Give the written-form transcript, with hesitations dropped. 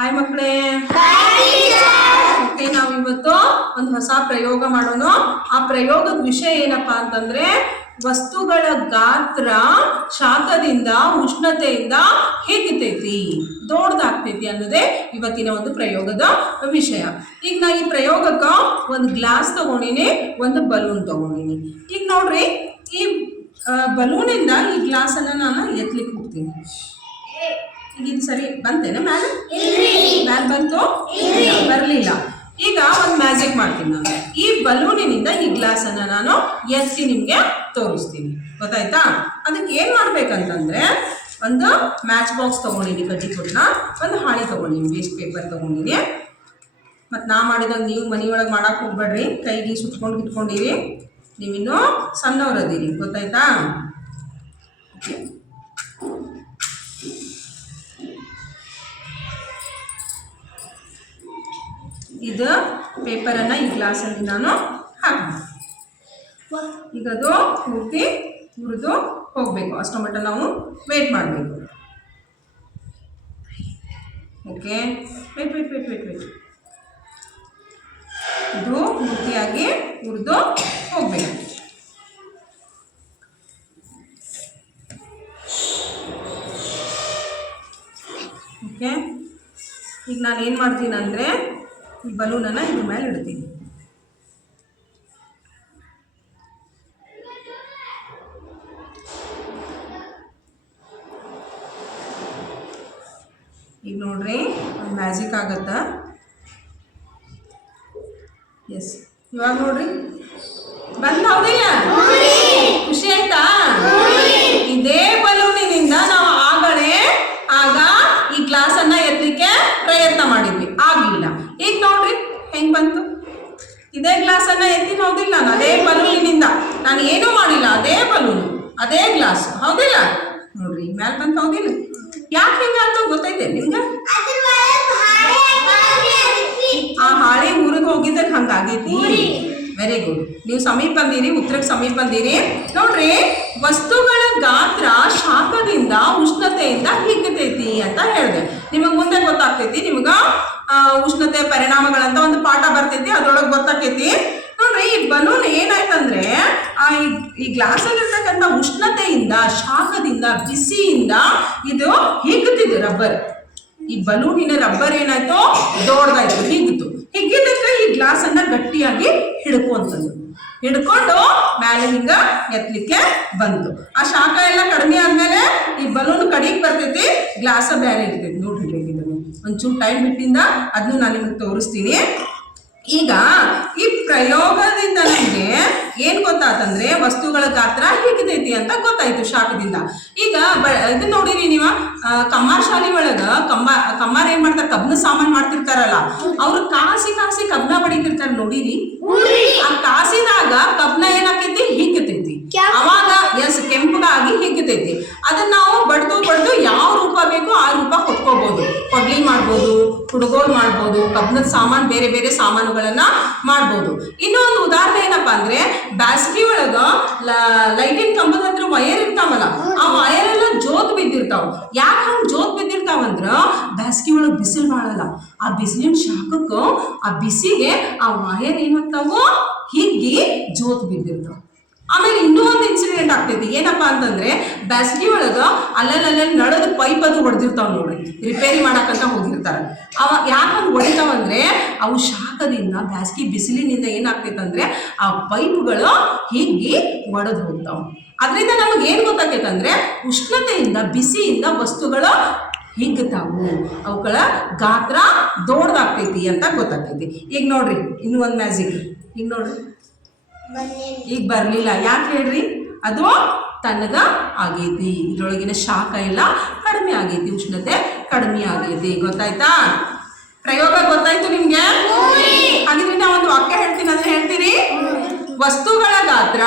Hi ಮಕ್ಕಳೇ. Okay, ನಾವು ಇವತ್ತು ಒಂದು ಹೊಸ ಪ್ರಯೋಗ ಮಾಡೋಣ. ಆ ಪ್ರಯೋಗದ ವಿಷಯ ಏನಪ್ಪಾ ಅಂತಂದ್ರೆ ವಸ್ತುಗಳ ಗಾತ್ರ ಶಾಖದಿಂದ ಉಷ್ಣತೆಯಿಂದ ಹೇಗಿತೈತಿ, ದೊಡ್ಡದಾಗ್ತೈತಿ ಅನ್ನೋದೇ ಇವತ್ತಿನ ಒಂದು ಪ್ರಯೋಗದ ವಿಷಯ. ಈಗ ನಾ ಈ ಪ್ರಯೋಗಕ್ಕ ಒಂದು ಗ್ಲಾಸ್ ತಗೊಂಡಿನಿ, ಒಂದು ಬಲೂನ್ ತಗೊಂಡಿನಿ. ಈಗ ನೋಡ್ರಿ, ಈ ಬಲೂನಿಂದ ಈ ಗ್ಲಾಸ್ ಅನ್ನ ನಾನು ಎತ್ತಲಿಕ್ಕೆ ಹೋಗ್ತೀನಿ. ಈಗ ಇದು ಸರಿ ಬಂತೇನೆ ಮ್ಯಾಲೆ? ಮ್ಯಾಲೆ ಬಂತು? ಬರಲಿಲ್ಲ. ಈಗ ಒಂದು ಮ್ಯಾಜಿಕ್ ಮಾಡ್ತೀನಿ ನಾನು. ಈ ಬಲೂನಿನಿಂದ ಈ ಗ್ಲಾಸ್ ಅನ್ನ ನಾನು ಎತ್ತಿ ನಿಮ್ಗೆ ತೋರಿಸ್ತೀನಿ, ಗೊತ್ತಾಯ್ತಾ? ಅದಕ್ಕೆ ಏನ್ ಮಾಡ್ಬೇಕಂತಂದ್ರೆ, ಒಂದು ಮ್ಯಾಚ್ ಬಾಕ್ಸ್ ತಗೊಂಡಿನಿ, ಕಡ್ಡಿಪುಟ್ನ, ಒಂದು ಹಾಳಿ ತಗೊಂಡಿನಿ, ವೇಸ್ಟ್ ಪೇಪರ್ ತಗೊಂಡಿನಿ. ಮತ್ತು ನಾ ಮಾಡಿದಾಗ ನೀವು ಮನೆಯೊಳಗೆ ಮಾಡಕ್ಕೆ ಹೋಗ್ಬೇಡ್ರಿ, ಕೈಗೆ ಸುತ್ಕೊಂಡು ಇಟ್ಕೊಂಡಿರಿ. ನೀವಿನ್ನೂ ಸಣ್ಣವ್ರದಿರಿ, ಗೊತ್ತಾಯ್ತಾ? ಇದು ಪೇಪರನ್ನು ಈ ಗ್ಲಾಸಲ್ಲಿ ನಾನು ಹಾಕ್ತೀನಿ. ಈಗ ಅದು ಪೂರ್ತಿ ಹುರಿದು ಹೋಗಬೇಕು, ಅಷ್ಟರ ಮಟ್ಟ ನಾವು ವೇಟ್ ಮಾಡಬೇಕು. Okay, wait wait wait wait wait ಇದು ಪೂರ್ತಿಯಾಗಿ ಹುರಿದು ಹೋಗಬೇಕು. ಓಕೆ, ಈಗ ನಾನು ಏನು ಮಾಡ್ತೀನಿ ಅಂದರೆ, ಈ ಬಲೂನನ್ನು ಇದ್ರ ಮೇಲೆ ಇಡ್ತೀನಿ. ಈಗ ನೋಡ್ರಿ, ಒಂದು ಮ್ಯಾಜಿಕ್ ಆಗತ್ತಾ? ಎಸ್, ಇವಾಗ ನೋಡ್ರಿ ಬಂದೌದಿಲ್ಲ? ಖುಷಿ ಆಯ್ತಾ? ಇದೇ ಬಲೂನಿನಿಂದ ನಾವು ಆಗ ಈ ಗ್ಲಾಸನ್ನು ಎತ್ತಲಿಕ್ಕೆ ಪ್ರಯತ್ನ ಮಾಡಿದ್ವಿ, ಆಗಲಿಲ್ಲ. ಈಗ ನೋಡ್ರಿ ಹೆಂಗ್ ಬಂತು. ಇದೇ ಗ್ಲಾಸನ್ನು ಎತ್ತಿನ ಹೌದಿಲ್ಲ, ನಾನು ಅದೇ ಬಲೂನಿನಿಂದ, ನಾನು ಏನೂ ಮಾಡಿಲ್ಲ, ಅದೇ ಬಲೂನು ಅದೇ ಗ್ಲಾಸ್, ಹೌದಿಲ್ಲ? ನೋಡ್ರಿ ಮ್ಯಾಲೆ ಬಂತ, ಹೌದಿಲ್ಲ? ಯಾಕೆ ಹಿಂಗಾಯ್ತು ಗೊತ್ತೈತೆ ನಿಮ್ಗೆ? ಆ ಹಾಳೆ ಊರಿಗೆ ಹೋಗಿದ್ದಕ್ಕೆ ಹಂಗಾಗೈತಿ. ವೆರಿ ಗುಡ್, ನೀವು ಸಮೀಪ ಬಂದಿರಿ, ಉತ್ತರಕ್ಕೆ ಸಮೀಪ ಬಂದಿರಿ. ನೋಡ್ರಿ, ವಸ್ತುಗಳ ಗಾತ್ರ ಶಾಖದಿಂದ ಉಷ್ಣತೆಯಿಂದ ಹಿಗ್ಗತೈತಿ ಅಂತ ಹೇಳಿದೆ. ನಿಮಗೆ ಮುಂದೆ ಗೊತ್ತಾಗ್ತೈತಿ, ನಿಮ್ಗೆ ಉಷ್ಣತೆ ಪರಿಣಾಮಗಳಂತ ಒಂದು ಪಾಠ ಬರ್ತೈತಿ, ಅದ್ರೊಳಗೆ ಗೊತ್ತಾಗ್ತೈತಿ. ನೋಡ್ರಿ, ಈ ಬಲೂನ್ ಏನಾಯ್ತಂದ್ರೆ, ಈ ಗ್ಲಾಸಲ್ಲಿ ಇರ್ತಕ್ಕಂಥ ಉಷ್ಣತೆಯಿಂದ, ಶಾಖದಿಂದ, ಬಿಸಿಯಿಂದ ಇದು ಹಿಗ್ಗುತ್ತಿದೆ ರಬ್ಬರ್. ಈ ಬಲೂನಿನ ರಬ್ಬರ್ ಏನಾಯ್ತು, ದೊಡ್ಡದಾಯ್ತು, ಹಿಗ್ಗಿತು. ಹಿಗ್ಗಿದ್ದಕ್ಕೆ ಈ ಗ್ಲಾಸ್ ಅನ್ನ ಗಟ್ಟಿಯಾಗಿ ಹಿಡ್ಕೊಂತಂದು, ಹಿಡ್ಕೊಂಡು ಮೇಲೆ ಹಿಂಗ ಎತ್ತಲಿಕ್ಕೆ ಬಂತು. ಆ ಶಾಖ ಎಲ್ಲ ಕಡಿಮೆ ಆದ್ಮೇಲೆ ಈ ಬಲೂನ್ ಕಡಿಗೆ ಬರ್ತೈತಿ, ಗ್ಲಾಸ ಬೇರೆ ಇರ್ತೈತಿ. ನೋಡ್ರಿ, ಒಂಚೂರು ಟೈಮ್ ಬಿಟ್ಟಿಂದ ಅದನ್ನು ನಾನು ನಿಮಗೆ ತೋರಿಸ್ತೀನಿ. ಈಗ ಈ ಪ್ರಯೋಗದಿಂದ ನಮಗೆ ಏನ್ ಗೊತ್ತಾತಂದ್ರೆ, ವಸ್ತುಗಳ ಗಾತ್ರ ಹಿಗ್ತೈತಿ ಅಂತ ಗೊತ್ತಾಯ್ತು ಶಾಖದಿಂದ. ಈಗ ಇದು ನೋಡಿರಿ ನೀವು, ಕಮ್ಮಾರ ಶಾಲೆ ಒಳಗ ಕಮ್ಮಾರ ಏನ್ ಮಾಡ್ತಾರೆ, ಕಬ್ನ ಸಾಮಾನು ಮಾಡ್ತಿರ್ತಾರಲ್ಲ, ಅವ್ರು ಕಾಸಿ ಕಬ್ನ ಬಡಿತಿರ್ತಾರೆ ನೋಡಿರಿ. ಆ ಕಾಸಿದಾಗ ಕಬ್ನ ಏನಾಕೈತಿ, ಹಿಗ್ತೈತಿ. ಅವಾಗ ಎಸ್, ಕೆಂಪಗಾಗಿ ಹಿಗ್ತೈತಿ. ಅದನ್ನ ನಾವು ಬಡ್ದು ಯಾವ ರೂಪ ಬೇಕೋ ಆ ರೂಪ ಕೊಟ್ಕೋಬಹುದು. ಕೊಡ್ಲಿ ಮಾಡ್ಬೋದು, ಹುಡುಗೋಲ್ ಮಾಡ್ಬೋದು, ಕಬ್ನದ ಸಾಮಾನು, ಬೇರೆ ಬೇರೆ ಸಾಮಾನುಗಳನ್ನ ಮಾಡ್ಬೋದು. ಇನ್ನೊಂದು ಉದಾಹರಣೆ ಏನಪ್ಪಾ ಅಂದ್ರೆ, ಬ್ಯಾಸಗಿ ಒಳಗ ಲೈಟಿನ ಕಂಬದ ಹತ್ರ ವಯರ್ ಇರ್ತಾವಲ್ಲ, ಆ ವಯರ್ ಎಲ್ಲ ಜೋತ್ ಬಿದ್ದಿರ್ತಾವ. ಯಾಕೆ ಹಂಗ ಜೋತ್ ಬಿದ್ದಿರ್ತಾವಂದ್ರ, ಬ್ಯಾಸಗಿ ಒಳಗ ಬಿಸಿಲು ಮಾಡಲ್ಲ. ಆ ಬಿಸಿಲಿನ ಶಾಖಕ್ಕ, ಆ ಬಿಸಿಗೆ ಆ ವಯರ್ ಏನಾಗ್ತಾವ, ಹಿಗ್ಗಿ ಜೋತ್ ಬಿದ್ದಿರ್ತಾವ. ಆಮೇಲೆ ಇನ್ನೂ ಒಂದು ಇನ್ಸಿಡೆಂಟ್ ಆಗ್ತೈತಿ. ಏನಪ್ಪಾ ಅಂತಂದ್ರೆ, ಬ್ಯಾಸಗಿ ಒಳಗ ಅಲ್ಲಲ್ಲಿ ನಳದ ಪೈಪ್ ಅದು ಹೊಡೆದಿರ್ತಾವ ನೋಡ್ರಿ, ರಿಪೇರಿ ಮಾಡಕ್ಕಂತ ಹೋಗಿರ್ತಾರೆ. ಅವ ಯಾಕಂದ್ರೆ ಹೊಡಿತಾವಂದ್ರೆ, ಅವು ಶಾಖದಿಂದ, ಬ್ಯಾಸಗಿ ಬಿಸಿಲಿನಿಂದ ಏನಾಗ್ತೈತಂದ್ರೆ ಆ ಪೈಪ್ಗಳು ಹಿಗ್ಗಿ ಒಡೆದು ಹೋಗ್ತಾವ. ಅದರಿಂದ ನಮಗೆ ಏನ್ ಗೊತ್ತಾಗ್ತೈತಂದ್ರೆ, ಉಷ್ಣತೆಯಿಂದ, ಬಿಸಿಯಿಂದ ವಸ್ತುಗಳು ಹಿಗ್ತಾವು, ಅವುಗಳ ಗಾತ್ರ ದೊಡ್ಡದಾಗ್ತೈತಿ ಅಂತ ಗೊತ್ತಾಗ್ತೈತಿ. ಈಗ ನೋಡ್ರಿ, ಇನ್ನೂ ಒಂದು ಮ್ಯಾಜಿಕ್. ಈಗ ನೋಡ್ರಿ, ಈಗ ಬರ್ಲಿಲ್ಲ. ಯಾಕೆ ಹೇಳ್ರಿ? ಅದು ತಣ್ಣಗ ಆಗೈತಿ, ಇದ್ರೊಳಗಿನ ಶಾಖ ಎಲ್ಲ ಕಡಿಮೆ ಆಗೈತಿ, ಉಷ್ಣತೆ ಕಡಿಮೆ ಆಗೈತಿ. ಗೊತ್ತಾಯ್ತಾ? ಪ್ರಯೋಗ ಗೊತ್ತಾಯ್ತು ನಿಮ್ಗೆ? ಹಾಗಿದ್ರೆ ನಾ ಒಂದು ವಾಕ್ಯ ಹೇಳ್ತೀನಿ, ಅಂದ್ರೆ ಹೇಳ್ತೀರಿ? ವಸ್ತುಗಳ ಗಾತ್ರ